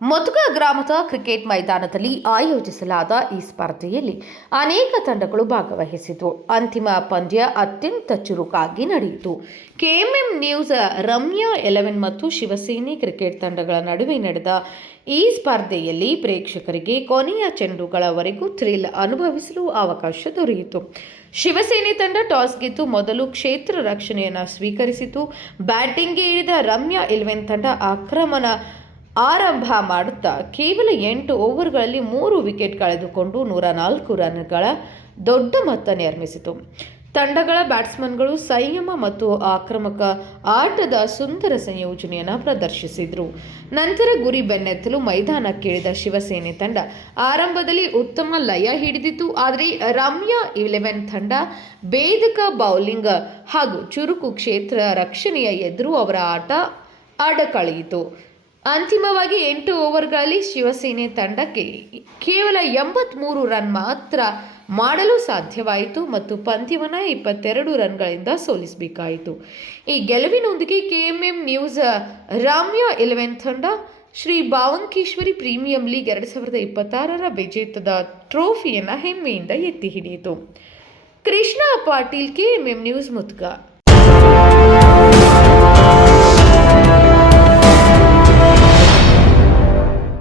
ಮೊತುಗ ಗ್ರಾಮದ ಕ್ರಿಕೆಟ್ ಮೈದಾನದಲ್ಲಿ ಆಯೋಜಿಸಲಾದ ಈ ಸ್ಪರ್ಧೆಯಲ್ಲಿ ಅನೇಕ ತಂಡಗಳು ಭಾಗವಹಿಸಿತು. ಅಂತಿಮ ಪಂದ್ಯ ಅತ್ಯಂತ ಚುರುಕಾಗಿ ನಡೆಯಿತು. ಕೆಎಂಎಂ ನ್ಯೂಸ್, ರಮ್ಯಾ ಎಲೆವೆನ್ ಮತ್ತು ಶಿವಸೇನೆ ಕ್ರಿಕೆಟ್ ತಂಡಗಳ ನಡುವೆ ನಡೆದ ಈ ಸ್ಪರ್ಧೆಯಲ್ಲಿ ಪ್ರೇಕ್ಷಕರಿಗೆ ಕೊನೆಯ ಚೆಂಡುಗಳವರೆಗೂ ಥ್ರಿಲ್ ಅನುಭವಿಸಲು ಅವಕಾಶ ದೊರೆಯಿತು. ಶಿವಸೇನೆ ತಂಡ ಟಾಸ್ ಗೆದ್ದು ಮೊದಲು ಕ್ಷೇತ್ರ ರಕ್ಷಣೆಯನ್ನು ಸ್ವೀಕರಿಸಿತು. ಬ್ಯಾಟಿಂಗ್ಗೆ ಇಳಿದ ರಮ್ಯಾ ಎಲೆವೆನ್ ತಂಡ ಆಕ್ರಮಣ ಆರಂಭ ಮಾಡುತ್ತಾ ಕೇವಲ ಎಂಟು ಓವರ್ಗಳಲ್ಲಿ ಮೂರು ವಿಕೆಟ್ ಕಳೆದುಕೊಂಡು ನೂರ ನಾಲ್ಕು ರನ್ಗಳ ದೊಡ್ಡ ಮೊತ್ತ ನಿರ್ಮಿಸಿತು. ತಂಡಗಳ ಬ್ಯಾಟ್ಸ್ಮನ್ಗಳು ಸಂಯಮ ಮತ್ತು ಆಕ್ರಮಕ ಆಟದ ಸುಂದರ ಸಂಯೋಜನೆಯನ್ನು ಪ್ರದರ್ಶಿಸಿದರು. ನಂತರ ಗುರಿ ಬೆನ್ನೆತ್ತಲು ಮೈದಾನ ಕೇಳಿದ ಶಿವಸೇನೆ ತಂಡ ಆರಂಭದಲ್ಲಿ ಉತ್ತಮ ಲಯ ಹಿಡಿದಿತ್ತು. ಆದರೆ ರಮ್ಯಾ ಇಲೆವೆನ್ ತಂಡ ಭೇದಕ ಬೌಲಿಂಗ್ ಹಾಗೂ ಚುರುಕು ಕ್ಷೇತ್ರ ರಕ್ಷಣೆಯ ಎದುರು ಅವರ ಆಟ ಅಡಕಳೆಯಿತು. ಅಂತಿಮವಾಗಿ ಎಂಟು ಓವರ್ಗಳಲ್ಲಿ ಶಿವಸೇನೆ ತಂಡಕ್ಕೆ ಕೇವಲ ಎಂಬತ್ಮೂರು ರನ್ ಮಾತ್ರ ಮಾಡಲು ಸಾಧ್ಯವಾಯಿತು ಮತ್ತು ಪಂದ್ಯವನ್ನು ಇಪ್ಪತ್ತೆರಡು ರನ್ಗಳಿಂದ ಸೋಲಿಸಬೇಕಾಯಿತು. ಈ ಗೆಲುವಿನೊಂದಿಗೆ K M M news Ramya eleven ತಂಡ ಶ್ರೀ ಭಾವಂಕೇಶ್ವರಿ ಪ್ರೀಮಿಯಂ ಲೀಗ್ ಎರಡು ಸಾವಿರದ ಇಪ್ಪತ್ತಾರರ ವಿಜೇತದ ಟ್ರೋಫಿಯನ್ನು ಹೆಮ್ಮೆಯಿಂದ ಎತ್ತಿ ಹಿಡಿಯಿತು. Krishna Patil K M M news ಮುತ್ಕ